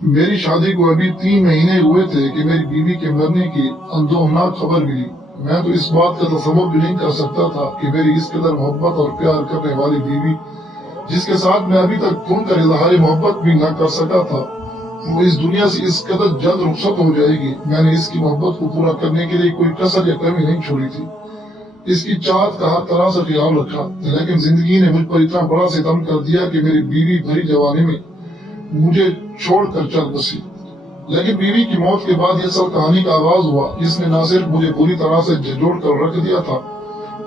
میری شادی کو ابھی 3 مہینے ہوئے تھے کہ میری بیوی کے مرنے کی اندوہناک خبر ملی۔ میں تو اس بات کا تصور بھی نہیں کر سکتا تھا کہ میری اس قدر محبت اور پیار کرنے والی بیوی، جس کے ساتھ میں ابھی تک کھل کر اظہار محبت بھی نہ کر سکا تھا، وہ اس دنیا سے اس قدر جلد رخصت ہو جائے گی۔ میں نے اس کی محبت کو پورا کرنے کے لیے کوئی کسر یا کمی نہیں چھوڑی تھی، اس کی چاہت کا ہر طرح سے خیال رکھا، لیکن زندگی نے مجھ پر اتنا بڑا ستم کر دیا کہ میری بیوی بھری جوانی میں مجھے چھوڑ کر چل بسی۔ لیکن بیوی کی موت کے بعد یہ اصل کہانی کا آغاز ہوا، جس نے نہ صرف مجھے بری طرح سے جھنجھوڑ کر رکھ دیا تھا،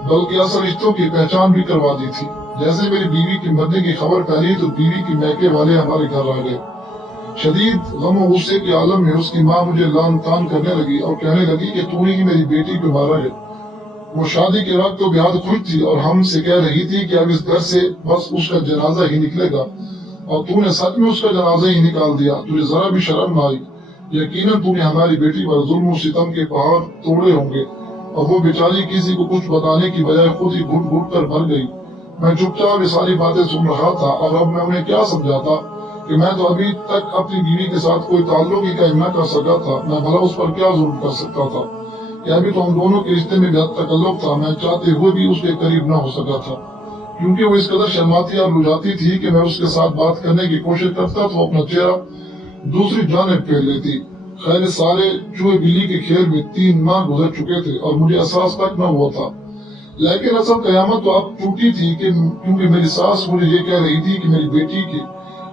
بلکہ اصل رشتوں کی پہچان بھی کروا دی تھی۔ جیسے میری بیوی کی مرنے کی خبر پھیلی تو بیوی کی میکے والے ہمارے گھر آ گئے۔ شدید غم و غصے کے عالم میں اس کی ماں مجھے لعن طعن کرنے لگی اور کہنے لگی کہ تو ہی میری بیٹی کو مارا ہے۔ وہ شادی کے وقت تو بہت خوش تھی اور ہم سے کہہ رہی تھی کہ اب اس گھر سے بس اس کا جنازہ ہی نکلے گا، اور تو نے سچ میں اس کا جنازہ ہی نکال دیا۔ تجھے ذرا بھی شرم نہ آئی؟ یقیناً تو نے ہماری بیٹی پر ظلم و ستم کے پہاڑ توڑے ہوں گے۔ اور وہ بیچاری کسی کو کچھ بتانے کی بجائے خود ہی گھٹ گھٹ کر مر گئی۔ میں چپ چاپ یہ ساری باتیں سن رہا تھا، اور اب میں انہیں کیا سمجھاتا کہ میں تو ابھی تک اپنی بیوی کے ساتھ کوئی تعلق ہی قائم نہ کر سکا تھا، میں بھلا اس پر کیا ظلم کر سکتا تھا کہ ابھی تو ہم دونوں کے رشتے میں بہت تکلف تھا، میں چاہتے ہوئے بھی اس کے قریب نہ ہو سکا تھا، کیونکہ وہ اس قدر شرماتی اور لجاتی تھی کہ میں اس کے ساتھ بات کرنے کی کوشش کرتا تو اپنا چہرہ دوسری جانب پھیر لیتی۔ خیر سارے چوہے بلی کے کھیل میں 3 ماہ گزر چکے تھے اور مجھے احساس تک نہ ہوا تھا، لیکن اصل قیامت تو اب ٹوٹی تھی کہ کیونکہ میری ساس مجھے یہ کہہ رہی تھی کہ میری بیٹی کے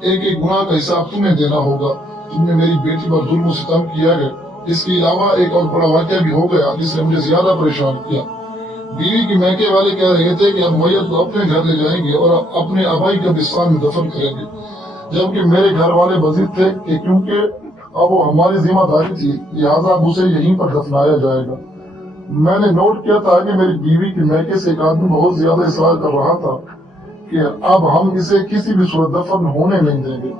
ایک ایک گناہ کا حساب تمہیں دینا ہوگا، تم نے میری بیٹی پر ظلم و ستم کیا ہے۔ اس کے علاوہ ایک اور بڑا واقعہ بھی ہو گیا جس نے مجھے زیادہ پریشان کیا۔ بیوی کے میکے والے کہہ رہے تھے کہ ہم میت کو اپنے گھر لے جائیں گے اور اپنے آبائی قبرستان میں دفن کریں گے، جبکہ میرے گھر والے بضد تھے کہ کیونکہ اب وہ ہماری ذمہ داری تھی، لہٰذا اسے یہیں پر دفنایا جائے گا۔ میں نے نوٹ کیا تھا کہ میری بیوی کے میکے سے ایک آدمی بہت زیادہ اصرار کر رہا تھا کہ اب ہم اسے کسی بھی صورت دفن ہونے نہیں دیں گے۔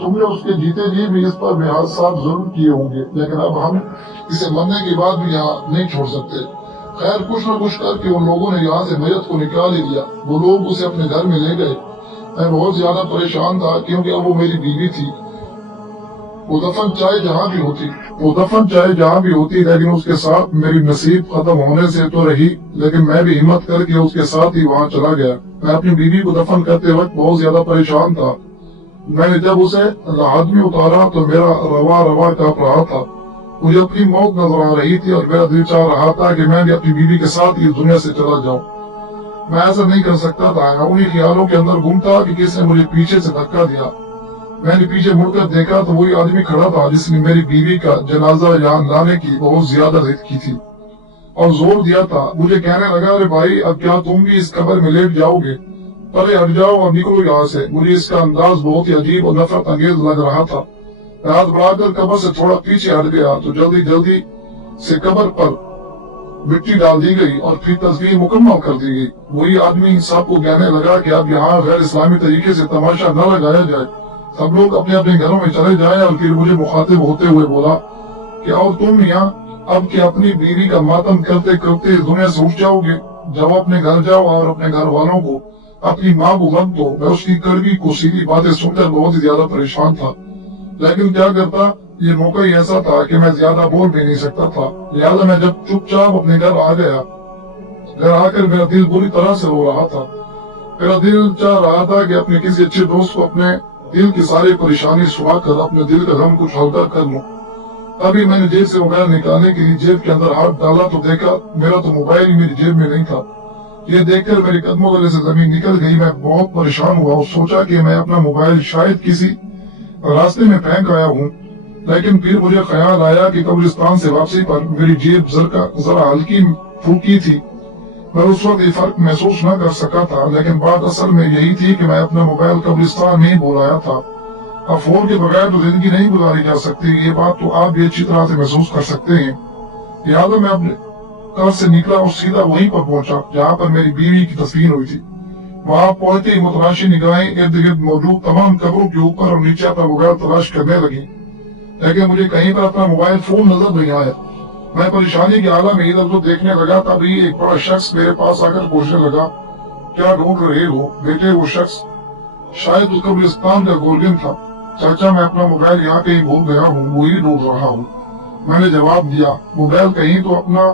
تم نے اس کے جیتے جی بھی اس پر بے حساب ظلم کیے ہوں گے، لیکن اب ہم اسے مرنے کے بعد بھی یہاں نہیں چھوڑ سکتے۔ خیر کچھ نہ کچھ کر کے ان لوگوں نے یہاں سے میت کو نکال ہی دیا، وہ لوگ اسے اپنے گھر میں لے گئے۔ میں بہت زیادہ پریشان تھا کیونکہ اب وہ میری بیوی تھی۔ وہ دفن چاہے جہاں بھی ہوتی لیکن اس کے ساتھ میری نصیب ختم ہونے سے تو رہی، لیکن میں بھی ہمت کر کے اس کے ساتھ ہی وہاں چلا گیا۔ میں اپنی بیوی کو دفن کرتے وقت بہت زیادہ پریشان تھا۔ میں نے جب اسے لحد میں اتارا تو میرا روا روا کانپ رہا تھا، مجھے اپنی موت نظر آ رہی تھی اور میرا دل چاہ رہا تھا کہ میں بھی اپنی بیوی کے ساتھ اس دنیا سے چلا جاؤں۔ میں ایسا نہیں کر سکتا تھا، انہیں خیالوں کے اندر گم تھا کہ کس نے مجھے پیچھے سے دھکا دیا۔ میں نے پیچھے مڑ کر دیکھا تو وہی آدمی کھڑا تھا جس نے میری بیوی کا جنازہ یہاں لانے کی بہت زیادہ ضد کی تھی اور زور دیا تھا۔ مجھے کہنے لگا، ارے بھائی اب کیا تم بھی اس قبر میں لیٹ جاؤ گے؟ پرے ہٹ جاؤ اور نکلو یہاں سے۔ مجھے اس کا انداز بہت ہی عجیب اور نفرت انگیز لگ رہا تھا۔ ہاتھ بڑھا کر قبر سے تھوڑا پیچھے ہٹ گیا تو جلدی سے قبر پر مٹی ڈال دی گئی اور پھر تصویر مکمل کر دی گئی۔ وہی آدمی سب کو کہنے لگا کہ اب یہاں غیر اسلامی طریقے سے تماشا نہ لگایا جائے، سب لوگ اپنے اپنے گھروں میں چلے جائیں۔ اور پھر مجھے مخاطب ہوتے ہوئے بولا کہ اور تم یہاں اب کہ اپنی بیوی کا ماتم کرتے کرتے اس دنیا سے اٹھ جاؤ گے، جب اپنے گھر جاؤ اور اپنے گھر والوں کو، اپنی ماں کو مت دو۔ میں اس کی کڑوی کو سیدھی باتیں سن کر بہت ہی زیادہ پریشان تھا، لیکن کیا کرتا، یہ موقع ہی ایسا تھا کہ میں زیادہ بول بھی نہیں سکتا تھا۔ لہٰذا میں جب چپ چاپ اپنے گھر آ گیا، گھر آ کر میرا دل بری طرح سے رو رہا تھا۔ میرا دل چاہ رہا تھا کہ اپنے کسی اچھے دوست کو اپنے دل کی ساری پریشانی سنا کر اپنے دل کا غم کچھ ہلکا کر لوں۔ ابھی میں نے جیب سے موبائل نکالنے کے لیے جیب کے اندر ہاتھ ڈالا تو دیکھا میرا تو موبائل ہی میری جیب میں نہیں تھا۔ یہ دیکھ کر میرے قدموں تلے سے زمین نکل گئی۔ میں بہت پریشان ہوا اور سوچا کہ میں اپنا موبائل شاید کسی راستے میں پھینک آیا ہوں، لیکن پھر مجھے خیال آیا کہ قبرستان سے واپسی پر میری جیب ذرا ہلکی پھولکی تھی۔ میں اس وقت یہ فرق محسوس نہ کر سکا تھا، لیکن بات اصل میں یہی تھی کہ میں اپنا موبائل قبرستان میں ہی بھول آیا تھا۔ اب فون کے بغیر تو زندگی نہیں گزاری جا سکتی، یہ بات تو آپ بھی اچھی طرح سے محسوس کر سکتے ہیں۔ لہٰذا میں اپنے گھر سے نکلا اور سیدھا وہیں پر پہنچا جہاں پر میری بیوی کی دفن ہوئی تھی۔ وہاں پہنچتے ہی متلاشی نگاہیں ارد گرد موجود تمام قبروں کے اوپر اور نیچے اپنا موبائل تلاش کرنے لگی، لیکن مجھے کہیں پر اپنا موبائل فون نظر نہیں آیا۔ میں پریشانی کے عالم میں ادھر ادھر دیکھنے لگا، تبھی ایک بڑا شخص میرے پاس آ کر پوچھنے لگا، کیا ڈھونڈ رہے ہو بیٹے؟ وہ شخص شاید اس قبرستان کا گورگن تھا चाचा मैं अपना मोबाइल यहाँ कहीं भूल गया हूँ, वही ढूंढ रहा हूँ। मैंने जवाब दिया, मोबाइल कहीं तो अपना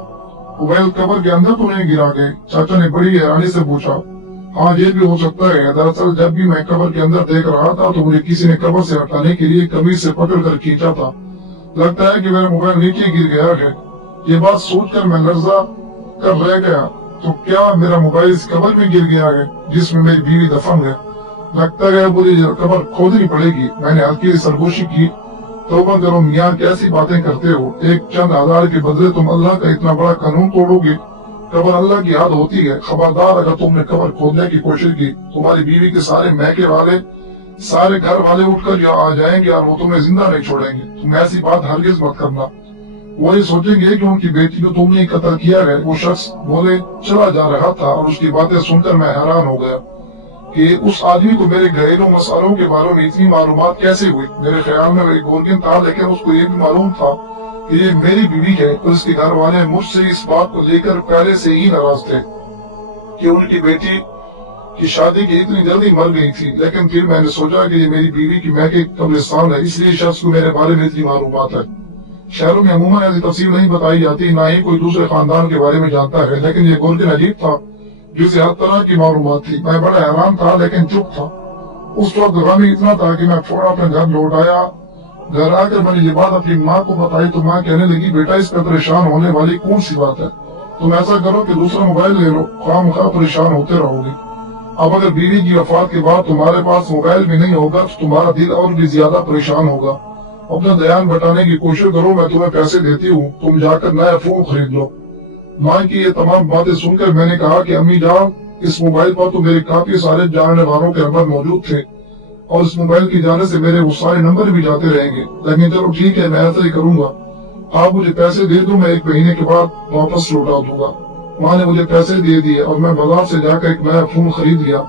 मोबाइल कबर के अंदर तो नहीं गिरा गए? चाचा ने बड़ी हैरानी से पूछा। हाँ ये भी हो सकता है, दरअसल जब भी मैं कबर के अंदर देख रहा था तो मुझे किसी ने कबर से हटाने के लिए कमीज से पकड़ कर खींचा था। लगता है कि मेरा मोबाइल नीचे गिर गया है। ये बात सोचकर मैं लर्जा कर रह गया, तो क्या मेरा मोबाइल इस कबर में गिर गया है जिसमें मेरी बीवी दफन है? लगता है मुझे कबर खोदनी पड़ेगी। मैंने हल्की सरगोशी की। तौबा करो मियाँ, कैसी बातें करते हो? एक चंद आधार के बदले तुम अल्लाह का इतना बड़ा कानून तोड़ोगे? कबर अल्लाह की याद होती है। खबरदार, अगर तुमने कबर खोदने की कोशिश की, तुम्हारी बीवी के सारे मैके वाले, सारे घर वाले उठकर यहाँ आ जाएंगे और वो तुम्हें जिंदा नहीं छोड़ेंगे। तुम ऐसी बात हरगिज मत करना। वो ये सोचेंगे कि उनकी बेटी को तुमने कत्ल किया है। वो शख्स बोले चला जा रहा था और उसकी बातें सुनकर मैं हैरान हो गया कि उस आदमी को मेरे घरेलू मसालों के बारे में इतनी मालूमात कैसे हुई। मेरे ख्याल में वही गोरकिन था, लेकिन उसको ये भी मालूम था कि ये मेरी बीवी है और उसके घर वाले मुझसे इस बात को लेकर पहले से ही नाराज थे कि उनकी बेटी की शादी की इतनी जल्दी मर गई थी। लेकिन फिर मैंने सोचा कि ये मेरी बीवी की मैके कब्रिस्तान है, इसलिए शख्स को मेरे बारे में इतनी मालूमात है। शहरों में अमूमन ऐसी तफसील नहीं बताई जाती, ना ही कोई दूसरे खानदान के बारे में जानता है, लेकिन ये गोरकिन अजीब था जिसे हर तरह की मालूमात थी। मैं बड़ा हैरान था लेकिन चुप था। उस वक्त गम इतना था कि मैं फौरन अपने घर लौट आया। घर आकर मैंने ये बात अपनी माँ को बताई तो माँ कहने लगी, बेटा इस पर परेशान होने वाली कौन सी बात है? तुम ऐसा करो कि दूसरा मोबाइल ले लो, खामखा परेशान होते रहोगे। अब अगर बीवी की वफात के बाद तुम्हारे पास मोबाइल भी नहीं होगा तो तुम्हारा दिल और भी ज्यादा परेशान होगा। अपना ध्यान बटाने की कोशिश करो, मैं तुम्हें पैसे देती हूँ, तुम जाकर नया फोन खरीद लो। माँ की ये तमाम बातें सुनकर मैंने कहा कि अम्मी जान, इस मोबाइल पर तो मेरे काफी सारे जानने वालों के नंबर मौजूद थे और इस मोबाइल की जाने से मेरे वो सारे नंबर भी जाते रहेंगे, लेकिन चलो ठीक है, मैं ऐसा ही करूंगा। आप मुझे पैसे दे दो, मैं 1 महीने के बाद वापस लौटा दूंगा। माँ ने मुझे पैसे दे दिए और मैं बाजार से जाकर एक नया फोन खरीद लिया।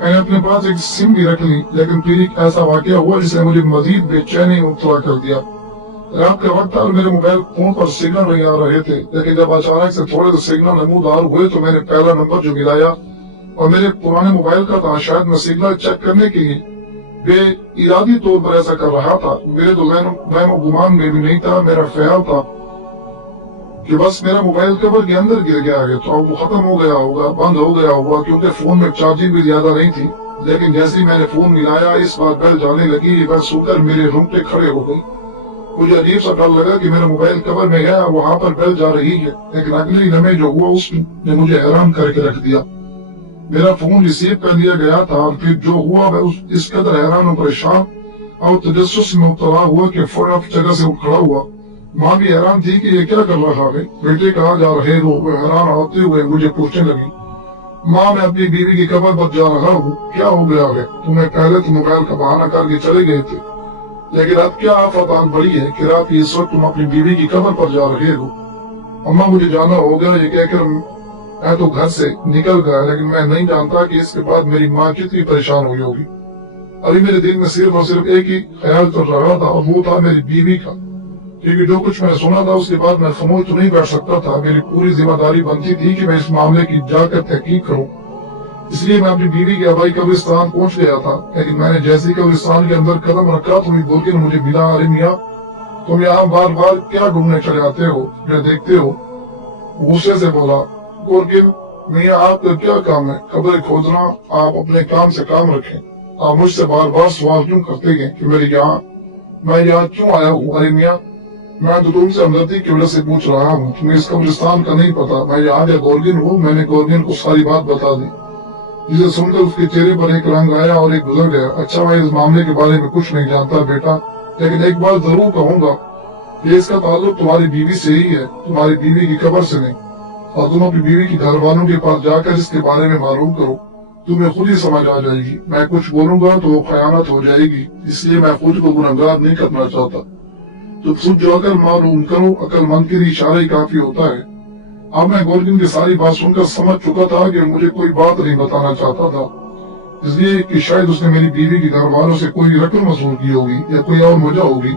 मैंने अपने पास एक सिम भी रख ली, लेकिन फिर एक ऐसा वाकया हुआ जिसने मुझे मजीद बेचैनी मुबतला कर दिया। रात का वक्त था और मेरे मोबाइल फोन पर सिग्नल नहीं आ रहे थे, लेकिन जब अचानक से थोड़े से सिग्नल नमूदार हुए तो मैंने पहला नंबर जो मिलाया और मेरे पुराने मोबाइल का था। शायद मैं सिग्नल चेक करने के लिए बेइरादी तौर पर ऐसा कर रहा था। मेरे तो वहम गुमान में भी नहीं था। मेरा ख्याल था कि बस मेरा मोबाइल कवर के अंदर गिर गया है तो अब वो खत्म हो गया होगा, बंद हो गया होगा, क्योंकि फोन में चार्जिंग भी ज्यादा नहीं थी। लेकिन जैसे ही मैंने फोन मिलाया, इस बार बेल जाने लगी। ये बात सुनकर मेरे रोंगटे खड़े हो गई। मुझे अजीब सा डर लगा कि मेरा मोबाइल कवर में गया, वहाँ पर बेल जा रही है। लेकिन अगली लम्हे जो हुआ उसने मुझे हैरान करके रख दिया। मेरा फोन रिसीव कर लिया गया था और फिर जो हुआ मैं इस कदर हैरान और परेशान और तजस्सुस में मुब्तला हुआ कि फौरन जगह से उठ खड़ा हुआ। माँ भी हैरान थी कि ये क्या कर रहा है, बेटे कहाँ जा रहे हो? वो हैरान होते हुए मुझे पूछने लगी, माँ मैं अपनी बीवी की कब्र पर जा रहा हूँ, क्या हो गया है? तुम्हें पहले तो मोबाइल का बहाना करके चले गए थे, लेकिन अब क्या आफत आन पड़ी है कि रात इस वक्त तुम अपनी बीवी की कब्र पर जा रहे हो? अम्मा मुझे जाना होगा, ये कहकर मैं तो घर से निकल गया, लेकिन मैं नहीं जानता कि इसके बाद मेरी माँ कितनी परेशान हुई होगी। अभी मेरे दिल में सिर्फ और सिर्फ एक ही ख्याल चल रहा था और वो था मेरी बीवी का, क्योंकि जो कुछ मैंने सुना था उसके बाद मैं खामोश तो नहीं बैठ सकता था। मेरी पूरी जिम्मेदारी बनती थी कि मैं इस मामले की जाकर तहकीक करूं। इसलिए मैं अपनी बीवी के आबाई कब्रिस्तान पहुंच गया था। लेकिन मैंने जैसे ही कब्रिस्तान के अंदर कदम रखा तो गोरकिन मुझे मिला। अरे मियाँ, तुम यहाँ बार बार क्या ढूंढने चले आते हो, क्या देखते हो? गुस्से से बोला गोरकिन, मियाँ आपका क्या काम है? कब्रें खोदना। आप अपने काम से काम रखें। आप मुझसे बार बार सवाल क्यों करते हैं कि मैं यहाँ क्यों आया हूँ? अरे मियाँ, मैं तो तुमसे हमदर्दी की वजह से पूछ रहा हूँ, तुम्हें इस कब्रिस्तान का नहीं पता। मैं यहाँ का गोरकिन हूँ। मैंने गोरकिन को सारी बात बता दी, जिसे सुनकर उसके चेहरे पर एक रंग आया और एक गुजर गया। अच्छा, मैं इस मामले के बारे में कुछ नहीं जानता बेटा, लेकिन एक बात जरूर कहूंगा कि इसका ताल्लुक तुम्हारी बीवी से ही है, तुम्हारी बीवी की कब्र से नहीं। और तुम अपनी बीवी के घर वालों के पास जाकर इसके बारे में मालूम करो, तुम्हें खुद ही समझ आ जाएगी। मैं कुछ बोलूंगा तो वो खयानत हो जाएगी, इसलिए मैं खुद को गुनहगार नहीं करना चाहता। तो सुन जाकर मालूम करो, अक्लमंद के लिए इशारा ही काफी होता है। अब मैं गोरकिन की सारी बात सुनकर समझ चुका था कि मुझे कोई बात नहीं बताना चाहता था, इसलिए कि शायद उसने मेरी बीवी के घर वालों से कोई रकम वसूल की होगी या कोई और वजह होगी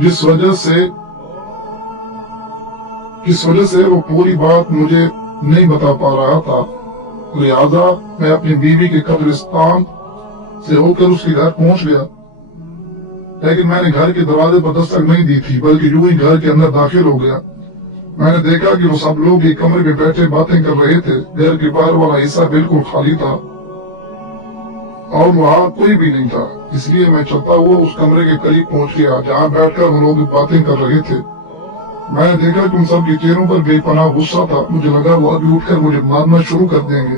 जिस वजह से वो पूरी बात मुझे नहीं बता पा रहा था। लिहाजा मैं अपनी बीवी के कब्रिस्तान से होकर उसके घर पहुंच गया, लेकिन मैंने घर के दरवाजे पर दस्तक नहीं दी थी, बल्कि यूं ही घर के अंदर दाखिल हो गया। मैंने देखा कि वो सब लोग एक कमरे में बैठे बातें कर रहे थे। घर के बाहर वाला हिस्सा बिल्कुल खाली था और वहां कोई भी नहीं था, इसलिए मैं चलता हुआ उस कमरे के करीब पहुंच गया जहां बैठकर वो लोग बातें कर रहे थे। मैंने देखा कि उन सब के चेहरों पर बेपनाह गुस्सा था। मुझे लगा वो अभी उठकर मुझे मारना शुरू कर देंगे।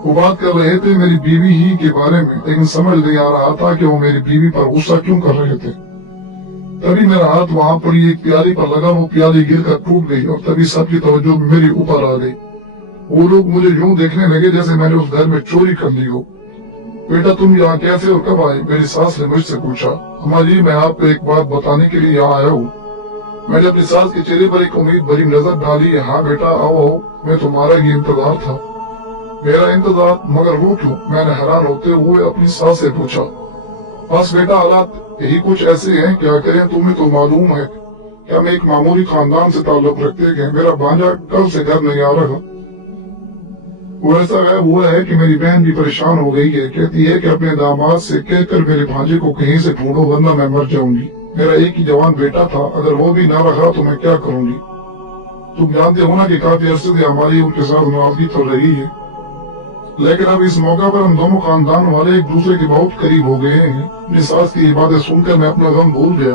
वो बात कर रहे थे मेरी बीवी ही के बारे में, लेकिन समझ नहीं आ रहा था कि वो मेरी बीवी पर गुस्सा क्यों कर रहे थे। तभी मेरा हाथ वहां पड़ी एक प्याली पर लगा, वो प्याली गिरकर टूट गई और तभी सबकी तवज्जो मेरे ऊपर आ गई। वो लोग मुझे यूं देखने लगे जैसे मैंने उस घर में चोरी कर ली हो। बेटा तुम यहाँ कैसे और कब आए? मेरी सास ने मुझसे पूछा। अम्मा जी मैं आपको एक बात बताने के लिए यहाँ आया हूँ। मैंने अपनी सास के चेहरे पर एक उम्मीद भरी नजर डाली। हाँ बेटा आओ आओ, मैं तुम्हारा ही इंतजार था। मेरा इंतजार? मगर वो क्यों? मैंने हैरान होते हुए अपनी सास से पूछा। बस बेटा हालात यही कुछ ऐसे हैं, क्या करें, तुम्हें तो मालूम है कि हम एक मामूली खानदान से ताल्लुक रखते हैं। मेरा भांजा कल से घर नहीं आ रहा। वो ऐसा हुआ है कि मेरी बहन भी परेशान हो गई है, कहती है कि अपने दामाद से कहकर मेरे भांजे को कहीं से ढूंढो वरना मैं मर जाऊंगी। मेरा एक ही जवान बेटा था, अगर वो भी ना रहा तो मैं क्या करूंगी। तुम जानते हो ना कि काफी अरसे से हमारी उनके साथ नाराजगी तो रही है, लेकिन अब इस मौका पर हम दोनों खानदान वाले एक दूसरे के बहुत करीब हो गए हैं। अपनी सास की बातें सुनकर मैं अपना गम भूल गया।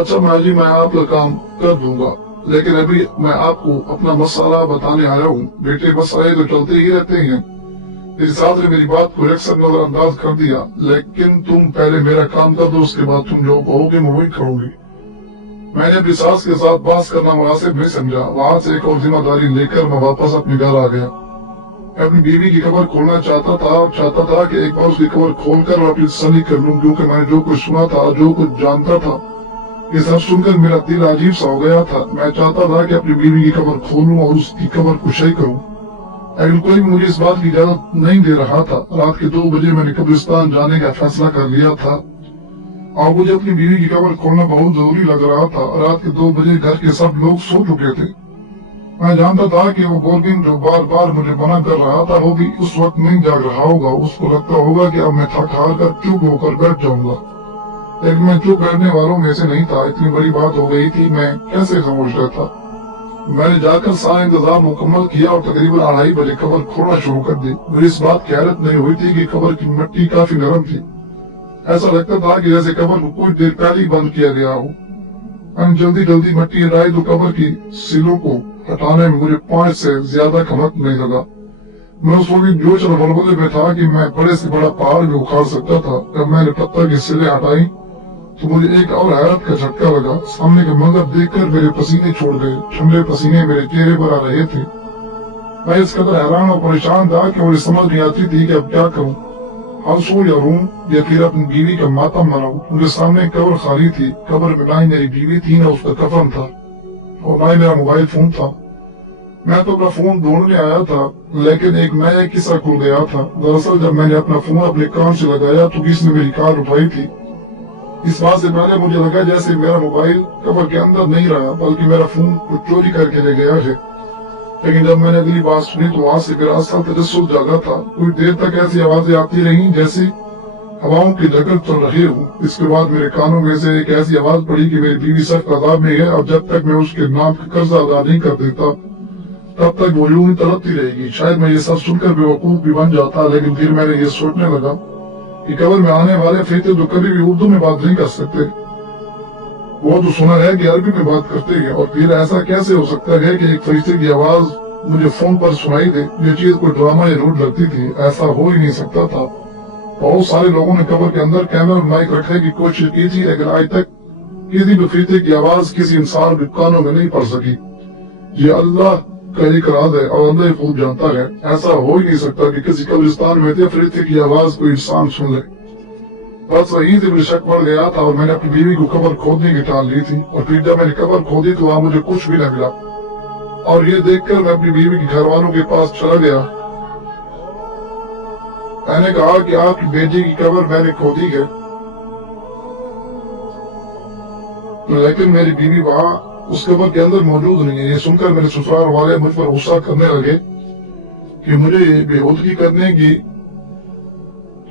अच्छा माँ जी मैं आपका काम कर दूंगा, लेकिन अभी मैं आपको अपना मसला बताने आया हूँ। बेटे मसले तो चलते ही रहते हैं। मेरी सास ने मेरी बात को अक्सर नजरअंदाज कर दिया। लेकिन तुम पहले मेरा काम कर दो, उसके बाद तुम जो कहोगे मैं वही करूंगी। मैंने अपनी सास के साथ बात करना मुनासिब नहीं समझा। वहां से एक और जिम्मेदारी लेकर मैं वापस अपने घर आ गया। मैं अपनी बीवी की खबर खोलना चाहता था कि एक बार उसकी खबर खोलकर और अपनी तसल्ली कर लूं, क्योंकि मैंने जो कुछ सुना था, जो कुछ जानता था, ये सब सुनकर मेरा दिल अजीब सा हो गया था। मैं चाहता था कि अपनी बीवी की खबर खोलूं और उसकी खबर को सही करूं, लेकिन कोई भी मुझे इस बात की इजाजत नहीं दे रहा था। रात के 2 बजे मैंने कब्रिस्तान जाने का फैसला कर लिया था और मुझे अपनी बीवी की खबर खोलना बहुत जरूरी लग रहा था। रात के 2 बजे घर के सब लोग सो चुके थे। मैं जानता था कि वो बोर्गिन जो बार बार मुझे मना कर रहा था वो भी उस वक्त नहीं जाग रहा होगा। उसको लगता होगा कि अब मैं थक हार कर चुप होकर बैठ जाऊंगा, लेकिन मैं चुप बैठने वालों में से नहीं था। इतनी बड़ी बात हो गई थी, मैं कैसे खामोश रहता। मैंने जाकर सारा इंतजाम मुकम्मल किया और तकरीबन 2:30 बजे कबर खोलना शुरू कर दी। मुझे इस बात की हैरत नहीं हुई थी कि कबर की मिट्टी काफी नरम थी। ऐसा लगता था कि जैसे कबर को कुछ देर पहले ही बंद किया गया हो। मैंने जल्दी जल्दी मिट्टी हटाई तो कबर की सिलों को हटाने में मुझे 5 से ज्यादा का वक्त नहीं लगा। मैं उस वक्त जोश और बलबले में था कि मैं बड़े से बड़ा पहाड़ भी उखाड़ सकता था। जब मैंने पत्थर की सिलें हटाई तो मुझे एक और हैरत का झटका लगा। सामने के मंजर देखकर मेरे पसीने छोड़ गए। ठंडे पसीने मेरे चेहरे पर आ रहे थे। मैं इस कदर हैरान और परेशान था कि मुझे समझ नहीं आती थी कि अब क्या करूं, हंसूं या रोऊं या फिर अपनी बीवी का मातम मनाऊं। उनके सामने कब्र खाली थी। कब्र में ना ही मेरी बीवी थी, ना उसका कफन था और ना ही मेरा मोबाइल फोन था। मैं तो अपना फोन ढूंढने आया था, लेकिन एक नया किस्सा खुल गया था। दरअसल जब मैंने अपना फोन अपने कान से लगाया तो किसी ने मेरी कार उठाई थी। इस बात से पहले मुझे लगा जैसे मेरा मोबाइल कब्र के अंदर नहीं रहा, बल्कि मेरा फोन कुछ चोरी करके ले गया है। लेकिन जब मैंने अगली बात सुनी तो वहां से मेरा असल तजस्सुस जागा था। कुछ देर तक ऐसी आवाजें आती रही जैसे हवाओं की झगड़ चल रही हो। इसके बाद मेरे कानों में से एक ऐसी आवाज पड़ी कि मेरी बीवी सख्त अज़ाब में है और जब तक मैं उसके नाम का कर्जा अदा नहीं कर देता तब तक वो यूं ही तड़पती रहेगी। शायद मैं ये सब सुनकर बेवकूफ भी बन जाता, लेकिन फिर मैंने ये सोचने लगा कि कब्र में आने वाले फरिश्ते तो कभी भी उर्दू में बात नहीं कर सकते। वो तो सुना है कि अरबी में बात करते हैं, और फिर ऐसा कैसे हो सकता है कि एक फरिश्ते की आवाज मुझे फोन पर सुनाई दे। ये चीज कोई ड्रामा या रूट लगती थी, ऐसा हो ही नहीं सकता था। बहुत सारे लोगों ने कब्र के अंदर कैमरा और माइक रखने की कोशिश की थी, लेकिन आज तक किसी भी फरिश्ते की आवाज किसी इंसान के कानों में नहीं पड़ सकी। ये अल्लाह का एक राज है और अल्लाह खूब जानता है। ऐसा हो ही नहीं सकता कि किसी कब्रिस्तान में फरिश्ते की आवाज कोई इंसान सुन ले। बस वहीं से मुझे शक पड़ गया था और मैंने अपनी बीवी को कब्र खोदने की ठान ली थी। और फिर जब मैंने कब्र खोदी तो वहां मुझे कुछ भी न मिला, और ये देखकर मैं अपनी बीवी के घर वालों के पास चला गया। मैंने कहा कि आपकी बेटी की कब्र मैंने खोदी है, लेकिन मेरी बीवी वहां उस कब्र के अंदर मौजूद नहीं है। ये सुनकर मेरे ससुराल वाले मुझ पर गुस्सा करने लगे कि मुझे बेहूदगी करने की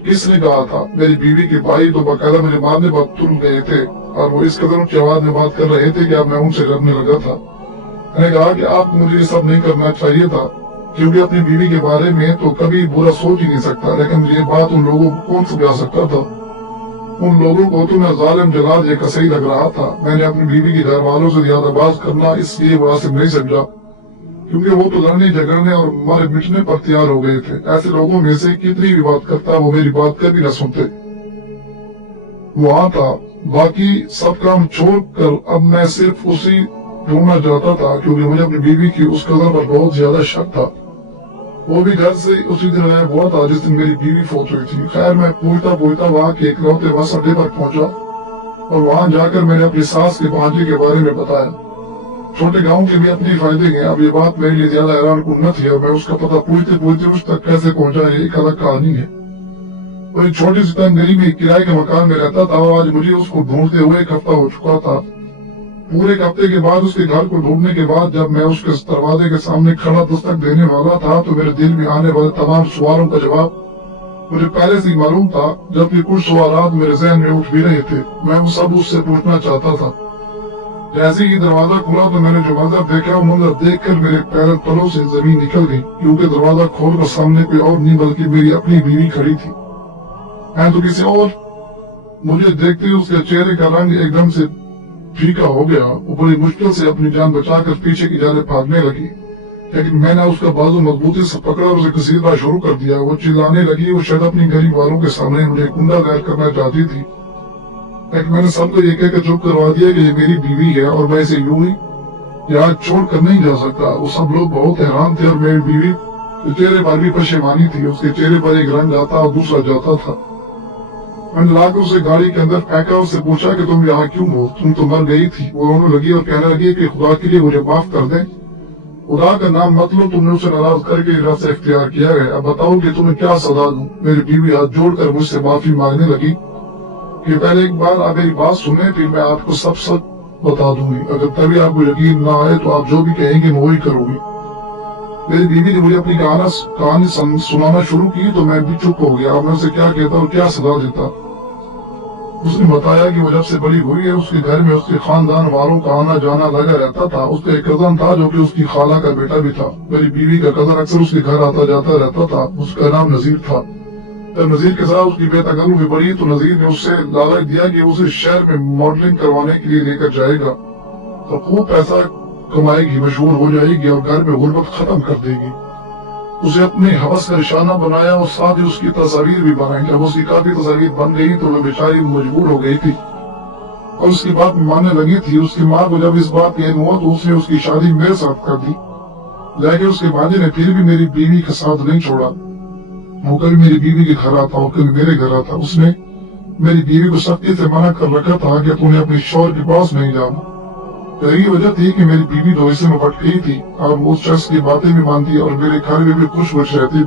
کس نے کہا تھا؟ میری بیوی کے بھائی تو باقاعدہ میرے مارنے بعد تل گئے تھے اور وہ اس قدر اونچی آواز میں بات کر رہے تھے کہ اب میں ان سے ڈرنے لگا تھا۔ میں نے کہا کہ آپ کو مجھے یہ سب نہیں کرنا چاہیے تھا، کیونکہ اپنی بیوی کے بارے میں تو کبھی برا سوچ ہی نہیں سکتا، لیکن یہ بات ان لوگوں کو کون سمجھا سکتا تھا؟ ان لوگوں کو تو میں ظالم جلاد یہ کسائی لگ رہا تھا۔ میں نے اپنی بیوی کے گھر والوں سے زیادہ باز کرنا اس لیے مناسب نہیں سمجھا، کیونکہ وہ تو لڑنے جھگڑنے اور مارے مٹنے پر تیار ہو گئے تھے۔ ایسے لوگوں میں سے کتنی بھی بات کرتا وہ میری بات کبھی نہ سنتے۔ وہاں تھا، باقی سب کام چھوڑ کر اب میں صرف اسی ڈھونڈنا چاہتا تھا، کیونکہ مجھے اپنی بیوی کی اس قدر پر بہت زیادہ شک تھا۔ وہ بھی گھر سے اسی دن غائب ہوا تھا جس دن میری بیوی فوت ہوئی تھی۔ خیر میں پوچھتا وہاں کے اکلوتے بس اڈے پر پہنچا اور وہاں جا کر میں نے اپنی ساس کے بھانجے کے بارے میں بتایا۔ چھوٹے گاؤں کے بھی اپنے فائدے ہیں، اب یہ بات میرے لیے زیادہ حیران کن نہ تھی اور میں اس کا پتہ پوچھتے اس تک کیسے پہنچا یہ ایک الگ کہانی ہے۔ وہ ایک چھوٹی سی تنگ گلی میں کرائے کے مکان میں رہتا تھا اور آج مجھے اس کو ڈھونڈتے ہوئے ایک ہفتہ ہو چکا تھا۔ پورے ایک ہفتے کے بعد اس کے گھر کو ڈھونڈنے کے بعد جب میں اس کے دروازے کے سامنے کھڑا دستک دینے والا تھا تو میرے دل میں آنے والے تمام سوالوں کا جواب مجھے پہلے سے ہی معلوم تھا، جبکہ کچھ سوالات میرے ذہن میں اٹھ بھی رہے تھے۔ میں وہ سب اس سے پوچھنا چاہتا تھا۔ جیسے ہی دروازہ کھلا تو میں نے جو منظر دیکھا وہ منظر دیکھ کر میرے پیروں تلوں سے زمین نکل گئی، کیونکہ دروازہ کھول کر سامنے کوئی اور نہیں بلکہ میری اپنی بیوی کھڑی تھی۔ میں تو کسی اور، مجھے دیکھتے ہی اس کے چہرے کا رنگ ایک دم سے پھیکا ہو گیا۔ وہ بڑی مشکل سے اپنی جان بچا کر پیچھے کی جانب بھاگنے لگی، لیکن میں نے اس کا بازو مضبوطی سے پکڑا اور اسے گھسیٹنا شروع کر دیا۔ وہ چلانے لگی، وہ شاید اپنی گھر والوں کے سامنے مجھے گنڈا ظاہر کرنا چاہتی تھی، لیکن میں نے سب کو یہ کہہ کر چپ کروا دیا کہ یہ میری بیوی ہے اور میں اسے یوں ہی یہاں چھوڑ کر نہیں جا سکتا۔ وہ سب لوگ بہت حیران تھے اور میری بیوی کے چہرے پر بھی پشیمانی تھی۔ اس کے چہرے پر ایک رنگ آتا اور دوسرا جاتا تھا۔ میں نے لا کر اسے گاڑی کے اندر پھینکا، اس سے پوچھا کہ تم یہاں کیوں ہو؟ تم تو مر گئی تھی۔ وہ رونے لگی اور کہنے لگی کہ خدا کے لیے مجھے معاف کر دیں، خدا کا نام مت لو، تم نے اسے ناراض کر کے راستہ اختیار کیا ہے، اب بتاؤ کہ تمہیں کیا سزا دوں؟ میری بیوی ہاتھ جوڑ کر مجھ سے معافی مانگنے لگی کہ پہلے ایک بار آپ میری بات سنیں، پھر میں آپ کو سب سچ بتا دوں گی، اگر تبھی آپ کو یقین نہ آئے تو آپ جو بھی کہیں گے میں وہی کروں گی۔ میری بیوی نے مجھے اپنی کہانی سنانا شروع کی تو میں بھی چپ ہو گیا، میں اسے کیا کہتا اور کیا سزا دیتا۔ اس نے بتایا کہ وہ جب سے بڑی ہوئی ہے اس کے گھر میں اس کے خاندان والوں کا آنا جانا لگا رہتا تھا۔ اس کا ایک کزن تھا جو کہ اس کی خالہ کا بیٹا بھی تھا۔ میری بیوی کا کزن اکثر اس کے گھر آتا جاتا رہتا تھا، اس کا نام نذیر تھا۔ جب نذیر کے ساتھ اس کی بیٹا گلو بھی بڑی تو نذیر نے اس سے لالچ دیا کہ اسے شہر میں ماڈلنگ کروانے کے لیے لے کر جائے گا تو خوب پیسہ کمائے گی، مشہور ہو جائے گی اور گھر میں غربت ختم کر دے گی۔ اسے اپنے حوث کا نشانہ بنایا اور ساتھ ہی اس کی تصاویر بھی بنائی۔ جب اس کی کافی تصاویر بن گئی تو وہ بیچاری مجبور ہو گئی تھی اور اس کی بات ماننے لگی تھی۔ اس کی ماں کو جب اس بات کا علم ہوا تو اس نے اس کی شادی میرے ساتھ کر دی، لیکن اس کے بھانجے نے پھر بھی میری بیوی کا ساتھ نہیں چھوڑا۔ وہ کبھی میری بیوی کے گھر آتا اور کبھی میرے گھر آتا۔ اس نے میری بیوی کو سختی سے منع کر رکھا تھا کہ تمہیں اپنے شوہر کے پاس نہیں جانا۔ یہی وجہ تھی کہ میری بیوی تو اسے میں بٹ گئی تھی اور اس شخص کی باتیں بھی مانتی اور میرے گھر میں بھی خوش رہتی۔